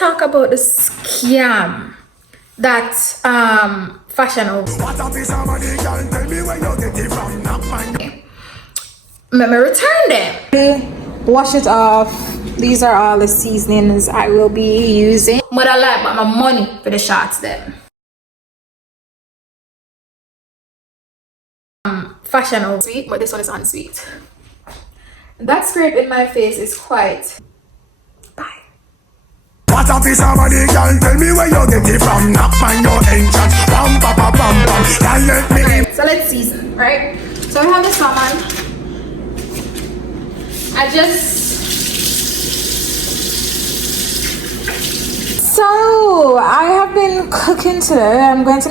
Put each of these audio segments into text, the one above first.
Talk about the scam that fashion over. Let me return them. Wash it off. These are all the seasonings I will be using. But I like my money for the shots then. Fashion over sweet, but this one is unsweet. That scrape in my face is quite. Bye. What up is somebody can tell me where you get it from? Knock on your entrance. Bam, bam, bam, bam. Can let me. Okay, so let's season, right? So we have the salmon. So I have been cooking today. I'm going to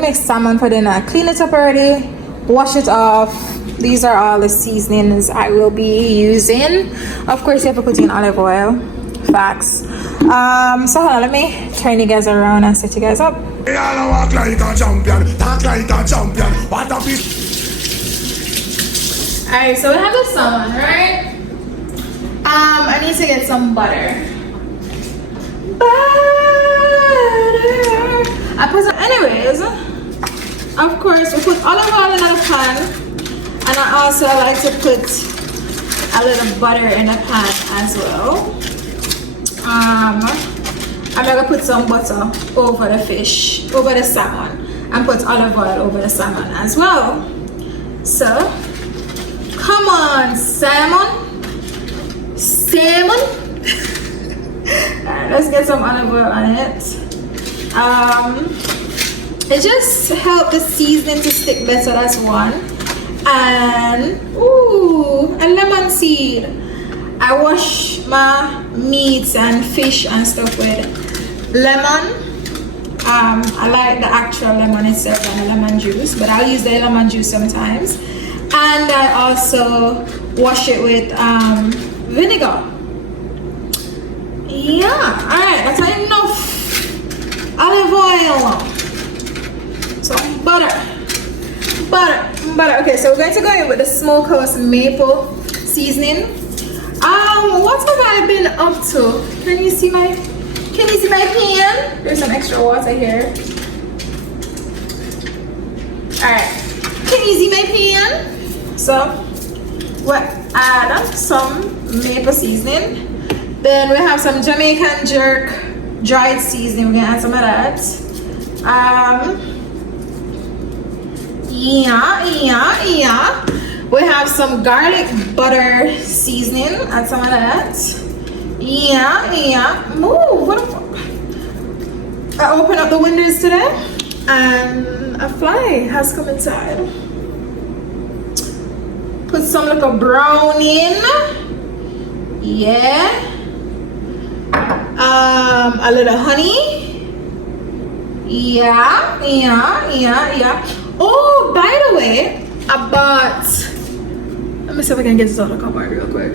make salmon for dinner. Clean it up already. Wash it off. These are all the seasonings I will be using. Of course, you have to put in olive oil. Facts. So hold on, let me turn you guys around and set you guys up. Alright, so we have the salmon, right? I need to get some butter. Anyways, of course, we put olive oil in the pan, and I also like to put a little butter in the pan as well. I'm gonna put some butter over the fish, over the salmon, and put olive oil over the salmon as well. So, come on, salmon. Alright, let's get some olive oil on it. It just helps the seasoning to stick better, that's one. And a lemon seed. I wash my meats and fish and stuff with lemon. I like the actual lemon itself than the lemon juice, but I'll use the lemon juice sometimes. And I also wash it with vinegar. Yeah, alright, that's enough olive oil. Some butter. Okay, so we're going to go in with the smokehouse maple seasoning. What have I been up to? Can you see my pan? There's some extra water here. Alright, can you see my pan? So we'll add some maple seasoning. Then we have some Jamaican jerk dried seasoning. We're gonna add some of that. Yeah. We have some garlic butter seasoning. Add some of that. Yeah. Move. What the fuck? I opened up the windows today, and a fly has come inside. Put some little brown in. Yeah. A little honey. Yeah. Oh, by the way, I bought. Let me see if I can get this on the camera real quick.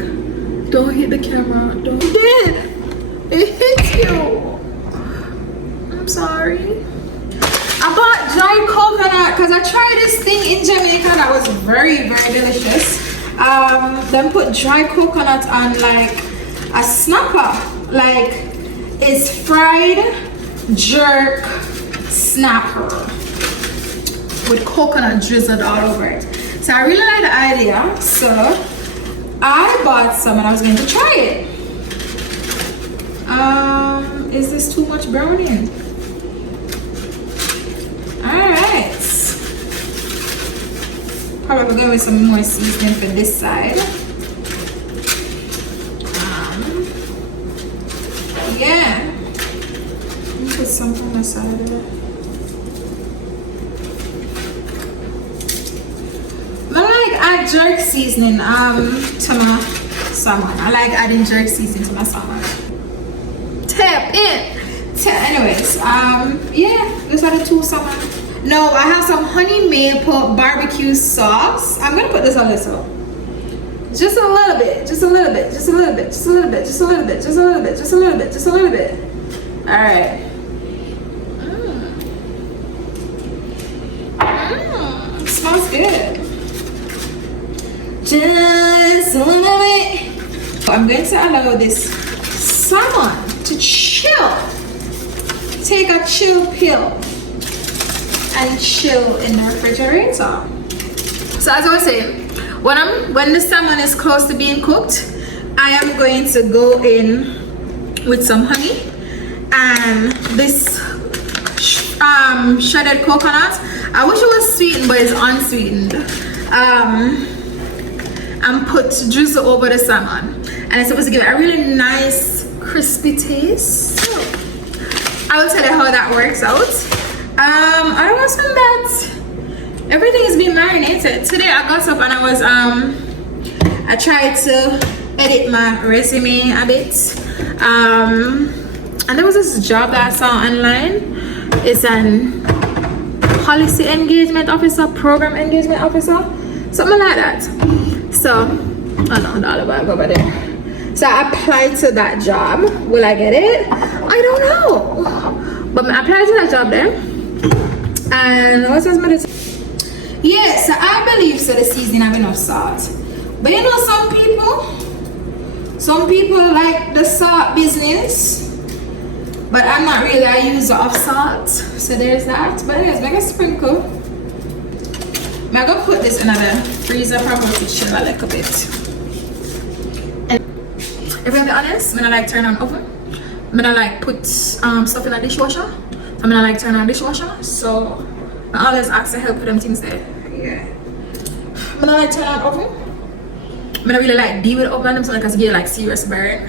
Don't hit the camera. Don't. You did. It hit you. I'm sorry. I bought dried coconut because I tried this thing in Jamaica that was very, very delicious. Then put dried coconut on like a snapper. Like it's fried jerk snapper with coconut drizzled all over it. So I really like the idea. So I bought some and I was going to try it. Is this too much browning? Alright. Probably going with some more seasoning for this side. Yeah. Let me put some on the side of it. I like add jerk seasoning to my salmon. I like adding jerk seasoning to my salmon. Tap in. Anyways, yeah, those are the two salmon. No, I have some honey maple barbecue sauce. I'm gonna put this on this one. Just a little bit. Alright. Smells good. Just a little bit. I'm going to allow this salmon to chill. Take a chill pill and chill in the refrigerator. So as I was saying, when the salmon is close to being cooked, I am going to go in with some honey and this shredded coconut. I wish it was sweetened, but it's unsweetened. And drizzle over the salmon, and it's supposed to give it a really nice crispy taste. So I will tell you how that works out. Otherwise than that, everything is being marinated. Today I got up and I tried to edit my resume a bit. And there was this job that I saw online. It's an policy engagement officer, program engagement officer, something like that. So I don't know all about over there. So I applied to that job. Will I get it? I don't know. But I applied to that job there. And what was my yes, so I believe so the seasoning have enough salt. But you know, some people like the salt business. But I'm not really a user of salt. So there's that. But anyways, make a sprinkle. I'm gonna put this in the freezer for about to chill a little bit. And if I'm be honest, I'm gonna like turn on oven. I'm gonna like put stuff in a dishwasher. I'm gonna like turn on dishwasher. So I always ask to help with them things there. Yeah. I'm gonna like turn on oven. I'm gonna really like deal with oven so I can get like serious burn.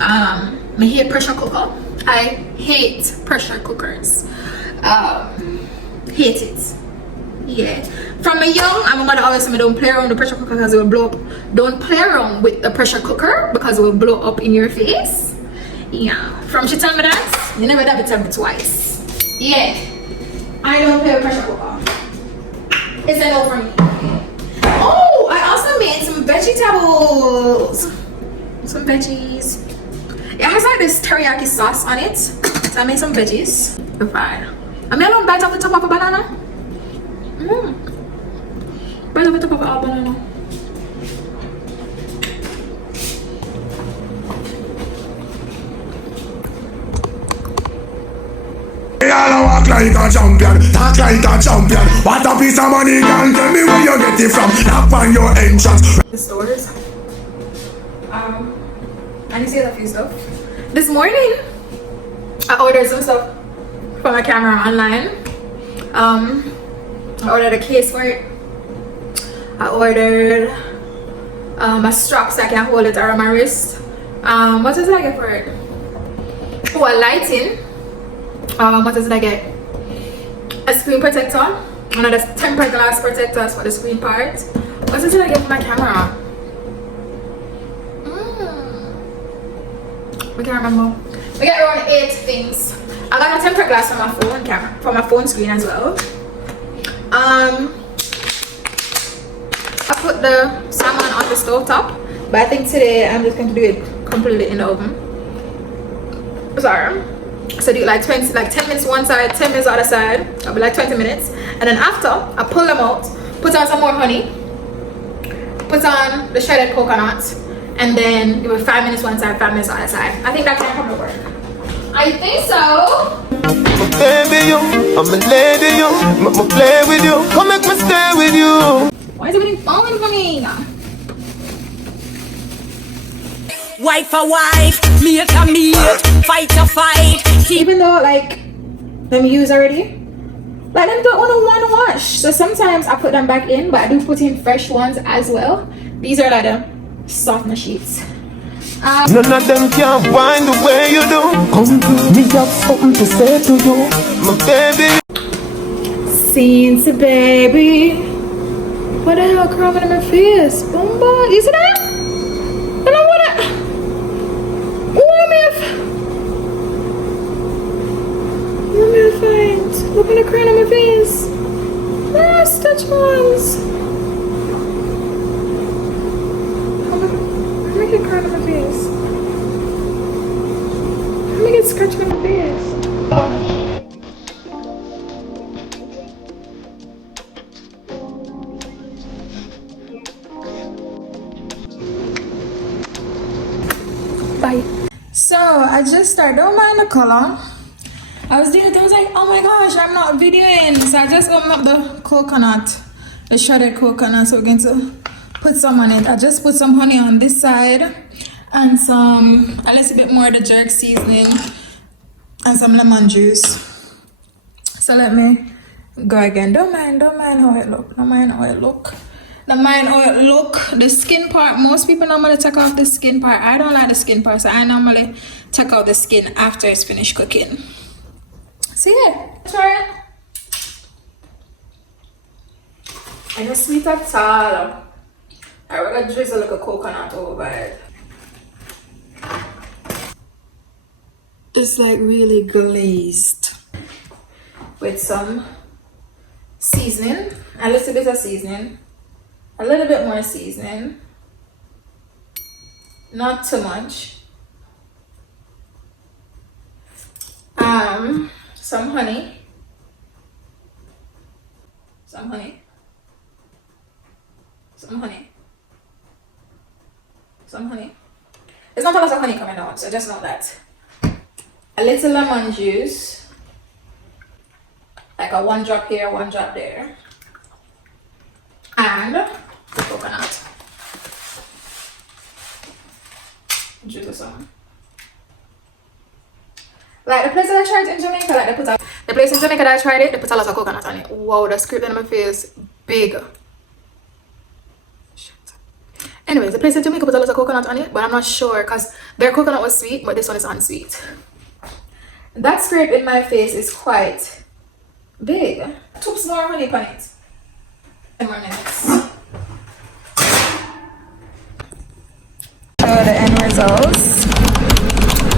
I hate pressure cooker. I hate pressure cookers. Hate it. Yeah. From a young, my mother always told me don't play around with the pressure cooker because it will blow up. Don't play around with the pressure cooker because it will blow up in your face. Yeah. From she told me that, you never have to tell me twice. Yeah. I don't play with pressure cooker. It's a no for me. Oh, I also made some vegetables. Some veggies. It has like this teriyaki sauce on it. So I made some veggies. Fine. I made a little bite off the top of a banana. Bite off the top of a banana. Walk like a champion, talk like a champion. What a piece of money, girl, tell me where you get it from. Knock on your entrance. The stores. I need to get a few stuff. This morning, I ordered some stuff for my camera online. I ordered a case for it. I ordered a strap so I can hold it around my wrist. What else did I get for it? Oh, a lighting. What else did I get? A screen protector. One of the tempered glass protectors for the screen part. What else did I get for my camera? I can't remember. We got around 8 things. I got a tempered glass for my phone camera, for my phone screen as well. I put the salmon on the stove top, but I think today I'm just going to do it completely in the oven. Sorry. So do like 10 minutes one side, 10 minutes the other side. I'll be like 20 minutes, and then after I pull them out, put on some more honey, put on the shredded coconut, and then give it 5 minutes one side, 5 minutes the other side. I think that can probably work. I think so. Baby, you, I'm a lady, you, make me play with you, come make me stay with you. Why is everything falling for me? Wife for wife, mate for mate, fight to fight. Even though like them used already, like them don't want to wash. So sometimes I put them back in, but I do put in fresh ones as well. These are like the softener sheets. None of them can wind the way you do. Come to me, have something to say to you, my baby. Scenes, baby. What the hell crumbing in my face? Bomba, you see that? I don't want it. Let me find. Look at the crown on my face. Ah, stitch ones. Let me get crown on my face. Let me get scratch on my face. Bye. So I just start. Don't mind the color. I was doing it. I was like, oh my gosh, I'm not videoing. So I just opened up the coconut, the shredded coconut. So we're going to put some on it. I just put some honey on this side and a little bit more of the jerk seasoning and some lemon juice. So let me go again. Don't mind how it look. Don't mind how it look. Don't mind how it look. The skin part, most people normally take off the skin part. I don't like the skin part, so I normally take out the skin after it's finished cooking. So yeah, try it. And it's sweet at all. I will drizzle like a coconut over it. It's like really glazed with some seasoning, a little bit of seasoning, a little bit more seasoning, not too much. Some honey, some honey, some honey, some honey. There's not a lot of honey coming out, so just know that. A little lemon juice, like a 1 drop here, 1 drop there, and the coconut. Drizzle some. Like the place that I tried in Jamaica, like the place in Jamaica that I tried it, they put a lot of coconut on it. Wow, the script in my face, big. Shit. Anyways, the place in Jamaica put a lot of coconut on it, but I'm not sure because their coconut was sweet, but this one is unsweet. That scrape in my face is quite big. 2 more honey on it. 10 more minutes. Show the end results.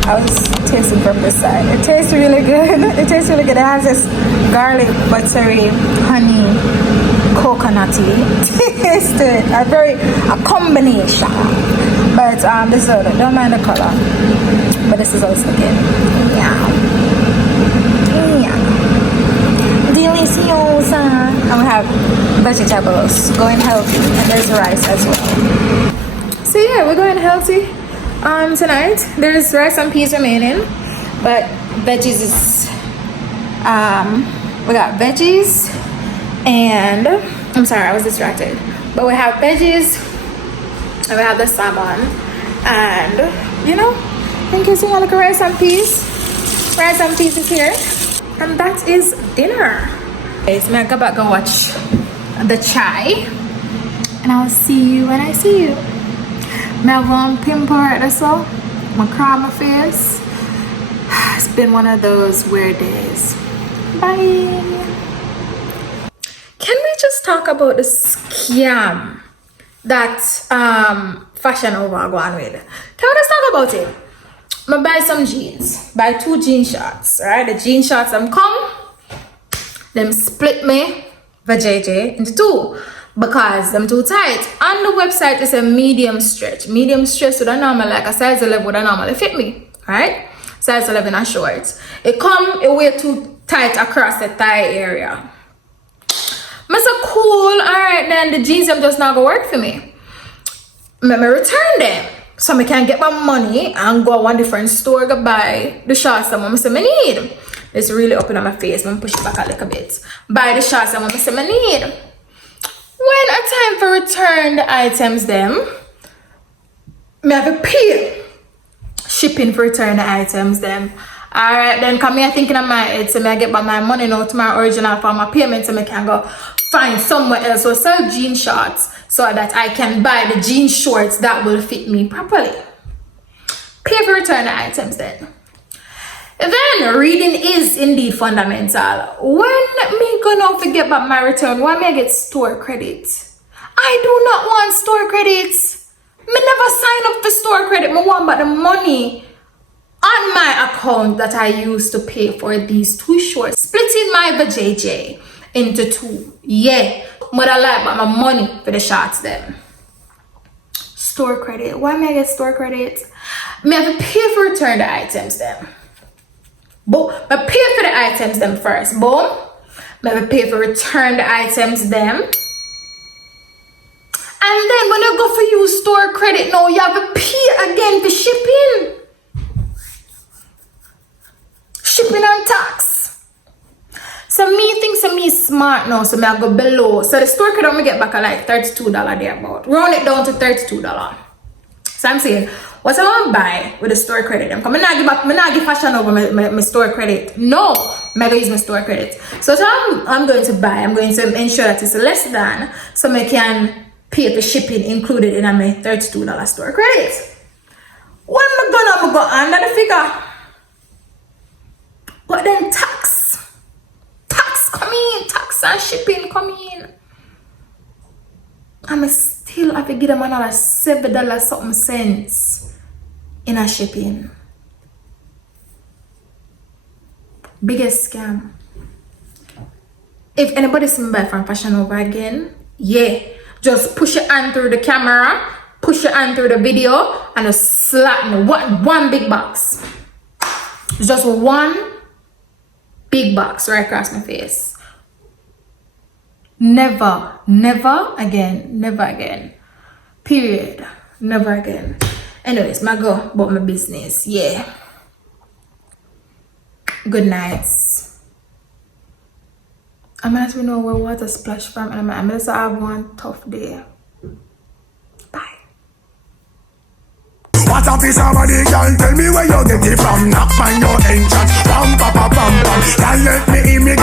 I was tasting from this side. It tastes really good. It tastes really good. It has this garlic, buttery, honey, coconutty taste to it. A combination. But this is all. Don't mind the color. But this is how it's looking. Yeah. Deliciosa. And we have vegetables. Going healthy. And there's rice as well. So yeah, we're going healthy. Tonight there's rice and peas remaining, but veggies is we got veggies and I'm sorry, I was distracted, but we have veggies and we have the salmon, and you know, in case you want to look at rice and peas is here, and that is dinner. Okay, so I'm gonna go back and watch the chai, and I'll see you when I see you. I have one pimple right there, so my cry my face. It's been one of those weird days. Bye. Can we just talk about the scam that Fashion Nova go on with? Can we just talk about it? I buy some jeans, buy 2 jean shorts, right? The jean shorts come, them split me vajayjay into 2. Because I'm too tight. On the website it's a medium stretch. Medium stretch would normally, like a size 11 would normally fit me. Right? Size 11 are shorts. It way too tight across the thigh area. I said, cool, alright then the jeans them just not gonna work for me. Let me return them. So I can get my money and go to one different store to buy the shorts that I say I need. It's really up in my face. I'm push it back a little bit. Buy the shorts that I say I need. When a time for return the items them, I have to pay shipping for return the items them. Alright, then come here thinking of my head, so I get back my money now to my original for my payment, so I can go find somewhere else or sell jean shorts so that I can buy the jean shorts that will fit me properly. Pay for return the items then. Then reading is indeed fundamental. When me gonna forget about my return, why me I get store credits? I do not want store credits. Me never sign up for store credit. Me want about the money on my account that I used to pay for these 2 shorts. Splitting my vajayjay into 2. Yeah, but I like about my money for the shorts them. Store credit. Why me I get store credit? Me have to pay for return the items them. Boom. I pay for the items them first. Boom. I pay for return the items them. And then when you go for use store credit now, you have to pay again for shipping. me smart now, so I go below. So the store credit I'm gonna get back at like $32 there about. Round it down to $32. So I'm saying, what I want to buy with the store credit? I'm not give fashion over my store credit. No, I'm gonna use my store credit. So what I'm going to buy, I'm going to ensure that it's less than, so I can pay for shipping included in my $32 store credit. When I'm go under the figure. But then tax come in, tax and shipping come in. I'm still have to give them another $7 something cents in a shipping. Biggest scam. If anybody see me buy from Fashion Over again, yeah, just push your hand through the camera, push your hand through the video, and just slap me. One big box. Just one big box right across my face. Never again. Period. Never again. Anyways, my go about my business. Yeah. Good nights. I'm gonna let me know where water splash from, and I'm gonna have one tough day. Bye. What a piece of money, girl, tell me where you get it from. Knock on your entrance, pam, pam, pam, pam, pam. Girl, let me in, me